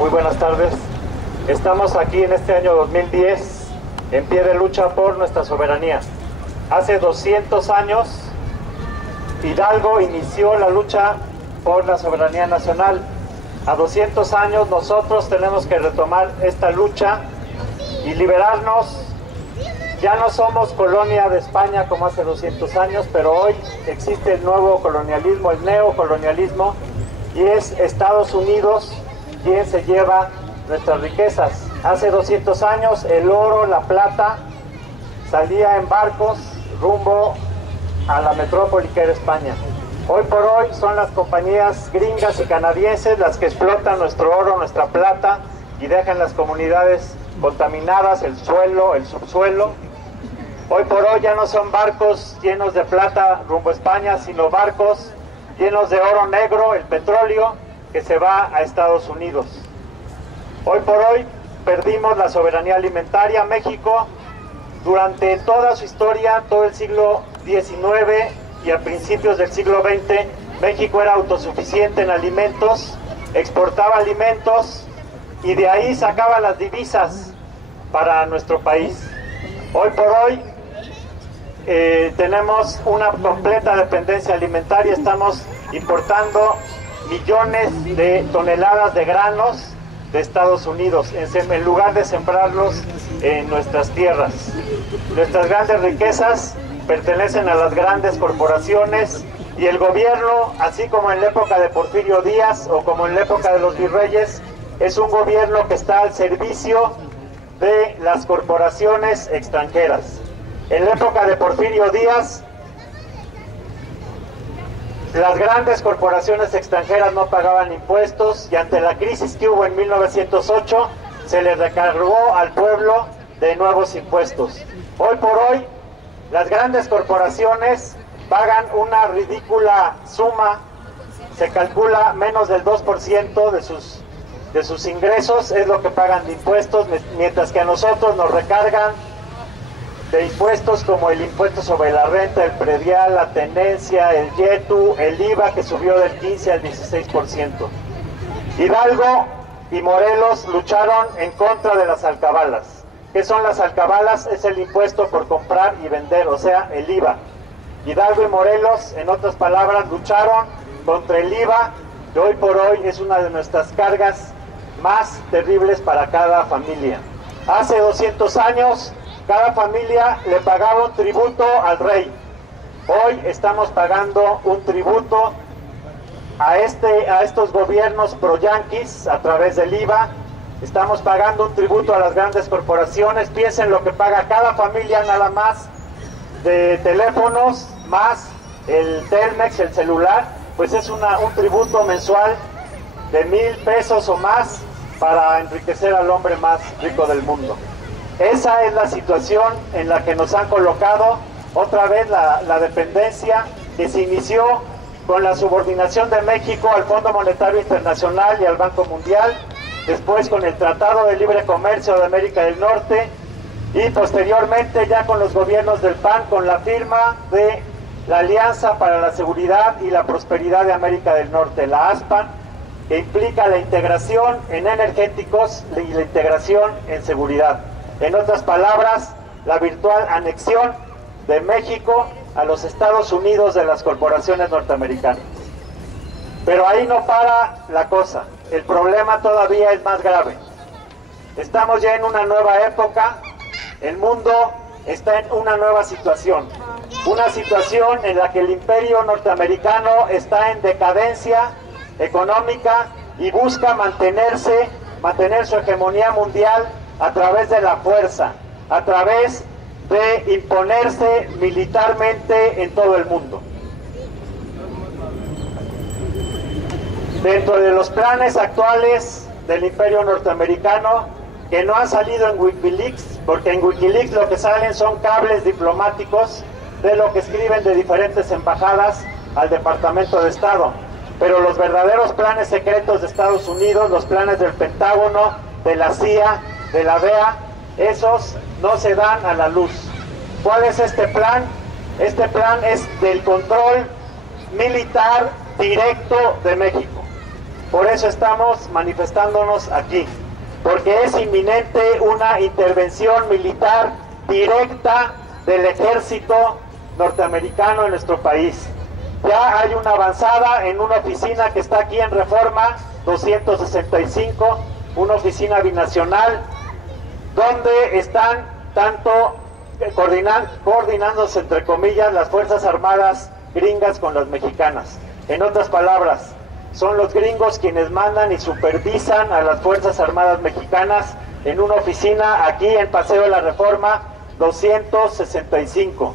Muy buenas tardes. Estamos aquí en este año 2010 en pie de lucha por nuestra soberanía. Hace 200 años Hidalgo inició la lucha por la soberanía nacional. A 200 años nosotros tenemos que retomar esta lucha y liberarnos. Ya no somos colonia de España como hace 200 años, pero hoy existe el nuevo colonialismo, el neocolonialismo, y es Estados Unidos quien se lleva nuestras riquezas. Hace 200 años el oro, la plata, salía en barcos rumbo a la metrópoli que era España. Hoy por hoy son las compañías gringas y canadienses las que explotan nuestro oro, nuestra plata, y dejan las comunidades contaminadas, el suelo, el subsuelo. Hoy por hoy ya no son barcos llenos de plata rumbo a España, sino barcos llenos de oro negro, el petróleo, que se va a Estados Unidos. Hoy por hoy perdimos la soberanía alimentaria. México, durante toda su historia, todo el siglo XIX y a principios del siglo XX, México era autosuficiente en alimentos, exportaba alimentos y de ahí sacaba las divisas para nuestro país. Hoy por hoy tenemos una completa dependencia alimentaria, estamos importando millones de toneladas de granos de Estados Unidos en lugar de sembrarlos en nuestras tierras. Nuestras grandes riquezas pertenecen a las grandes corporaciones y el gobierno, así como en la época de Porfirio Díaz o como en la época de los virreyes, es un gobierno que está al servicio de las corporaciones extranjeras. En la época de Porfirio Díaz, las grandes corporaciones extranjeras no pagaban impuestos y ante la crisis que hubo en 1908 se les recargó al pueblo de nuevos impuestos. Hoy por hoy las grandes corporaciones pagan una ridícula suma, se calcula menos del 2% de sus ingresos es lo que pagan de impuestos, mientras que a nosotros nos recargan de impuestos como el impuesto sobre la renta, el predial, la tenencia, el YETU, el IVA que subió del 15 al 16%. Hidalgo y Morelos lucharon en contra de las alcabalas. ¿Qué son las alcabalas? Es el impuesto por comprar y vender, o sea, el IVA. Hidalgo y Morelos, en otras palabras, lucharon contra el IVA, que hoy por hoy es una de nuestras cargas más terribles para cada familia. Hace 200 años, cada familia le pagaba un tributo al rey. Hoy estamos pagando un tributo a estos gobiernos pro-yanquis a través del IVA. Estamos pagando un tributo a las grandes corporaciones. Piensen lo que paga cada familia nada más de teléfonos, más el Telmex, el celular, pues es un tributo mensual de 1,000 pesos o más para enriquecer al hombre más rico del mundo. Esa es la situación en la que nos han colocado. Otra vez la dependencia que se inició con la subordinación de México al Fondo Monetario Internacional y al Banco Mundial, después con el Tratado de Libre Comercio de América del Norte y posteriormente ya con los gobiernos del PAN con la firma de la Alianza para la Seguridad y la Prosperidad de América del Norte, la ASPAN, que implica la integración en energéticos y la integración en seguridad. En otras palabras, la virtual anexión de México a los Estados Unidos de las corporaciones norteamericanas. Pero ahí no para la cosa, el problema todavía es más grave. Estamos ya en una nueva época, el mundo está en una nueva situación. Una situación en la que el imperio norteamericano está en decadencia económica y busca mantener su hegemonía mundial a través de la fuerza, a través de imponerse militarmente en todo el mundo. Dentro de los planes actuales del imperio norteamericano, que no han salido en Wikileaks, porque en Wikileaks lo que salen son cables diplomáticos de lo que escriben de diferentes embajadas al Departamento de Estado, pero los verdaderos planes secretos de Estados Unidos, los planes del Pentágono, de la CIA, de la DEA, esos no se dan a la luz. ¿Cuál es este plan? Este plan es del control militar directo de México. Por eso estamos manifestándonos aquí, porque es inminente una intervención militar directa del ejército norteamericano en nuestro país. Ya hay una avanzada en una oficina que está aquí en Reforma 265, una oficina binacional, donde están tanto coordinándose, entre comillas, las Fuerzas Armadas gringas con las mexicanas. En otras palabras, son los gringos quienes mandan y supervisan a las Fuerzas Armadas mexicanas en una oficina aquí en Paseo de la Reforma 265.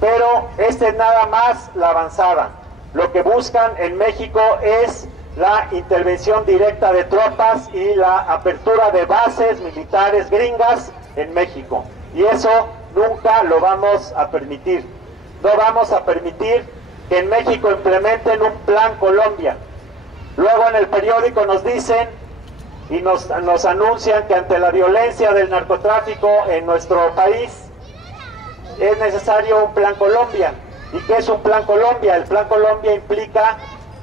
Pero esta es nada más la avanzada. Lo que buscan en México es la intervención directa de tropas y la apertura de bases militares gringas en México. Y eso nunca lo vamos a permitir. No vamos a permitir que en México implementen un plan Colombia. Luego en el periódico nos dicen y nos anuncian que ante la violencia del narcotráfico en nuestro país es necesario un plan Colombia. ¿Y qué es un plan Colombia? El plan Colombia implica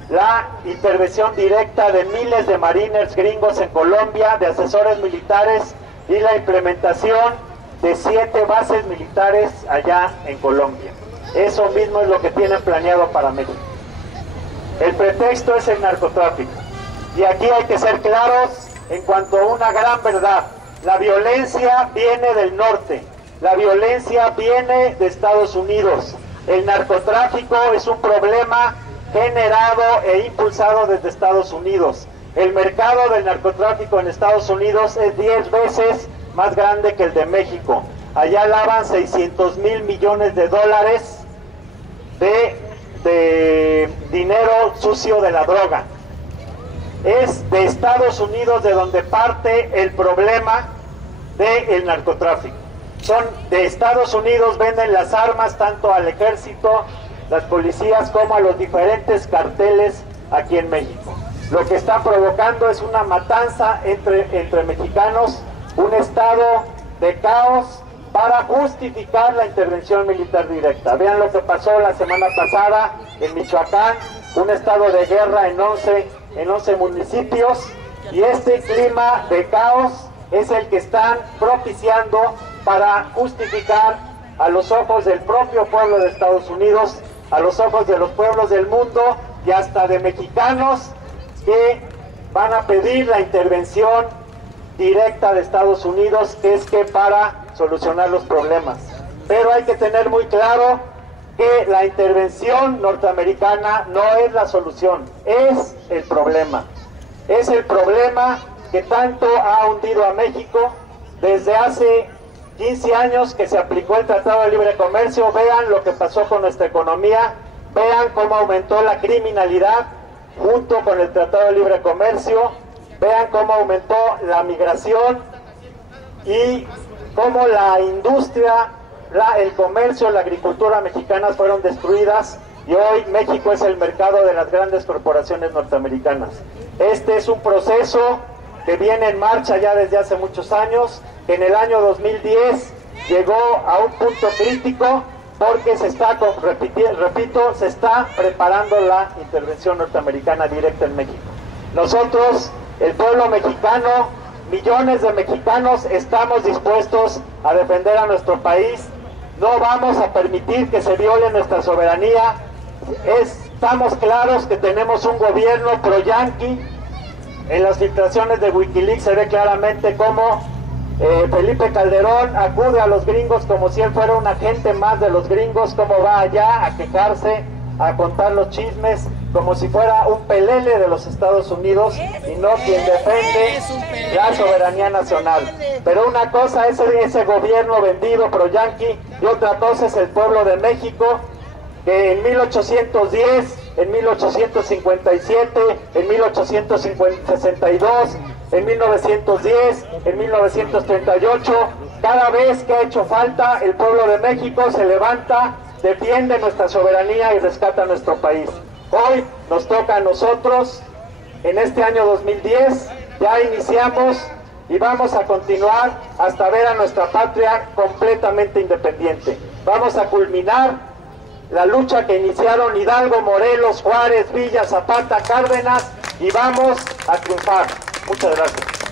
la intervención directa de miles de mariners gringos en Colombia, de asesores militares y la implementación de 7 bases militares allá en Colombia. Eso mismo es lo que tienen planeado para México. El pretexto es el narcotráfico. Y aquí hay que ser claros en cuanto a una gran verdad. La violencia viene del norte. La violencia viene de Estados Unidos. El narcotráfico es un problema generado e impulsado desde Estados Unidos. El mercado del narcotráfico en Estados Unidos es 10 veces más grande que el de México. Allá lavan 600,000 millones de dólares de dinero sucio de la droga. Es de Estados Unidos de donde parte el problema del narcotráfico. Son de Estados Unidos, venden las armas tanto al ejército, las policías, como a los diferentes carteles aquí en México. Lo que están provocando es una matanza entre mexicanos, un estado de caos para justificar la intervención militar directa. Vean lo que pasó la semana pasada en Michoacán, un estado de guerra en 11 municipios, y este clima de caos es el que están propiciando para justificar a los ojos del propio pueblo de Estados Unidos, a los ojos de los pueblos del mundo y hasta de mexicanos que van a pedir la intervención directa de Estados Unidos, que es que para solucionar los problemas. Pero hay que tener muy claro que la intervención norteamericana no es la solución, es el problema. Es el problema que tanto ha hundido a México desde hace 15 años que se aplicó el Tratado de Libre Comercio. Vean lo que pasó con nuestra economía, vean cómo aumentó la criminalidad junto con el Tratado de Libre Comercio, vean cómo aumentó la migración y cómo la industria, el comercio, la agricultura mexicanas fueron destruidas, y hoy México es el mercado de las grandes corporaciones norteamericanas. Este es un proceso que viene en marcha ya desde hace muchos años. En el año 2010 llegó a un punto crítico porque se está preparando la intervención norteamericana directa en México. Nosotros, el pueblo mexicano, millones de mexicanos, estamos dispuestos a defender a nuestro país. No vamos a permitir que se viole nuestra soberanía. Estamos claros que tenemos un gobierno pro-yanqui. En las filtraciones de Wikileaks se ve claramente cómo Felipe Calderón acude a los gringos como si él fuera un agente más de los gringos, cómo va allá a quejarse, a contar los chismes, como si fuera un pelele de los Estados Unidos y no quien defiende la soberanía nacional. Pero una cosa es ese gobierno vendido pro-yanqui y otra cosa es el pueblo de México, que en 1810, en 1857, en 1862, en 1910, en 1938, cada vez que ha hecho falta, el pueblo de México se levanta, defiende nuestra soberanía y rescata nuestro país. Hoy nos toca a nosotros, en este año 2010, ya iniciamos y vamos a continuar hasta ver a nuestra patria completamente independiente. Vamos a culminar la lucha que iniciaron Hidalgo, Morelos, Juárez, Villa, Zapata, Cárdenas, y vamos a triunfar. Muchas gracias.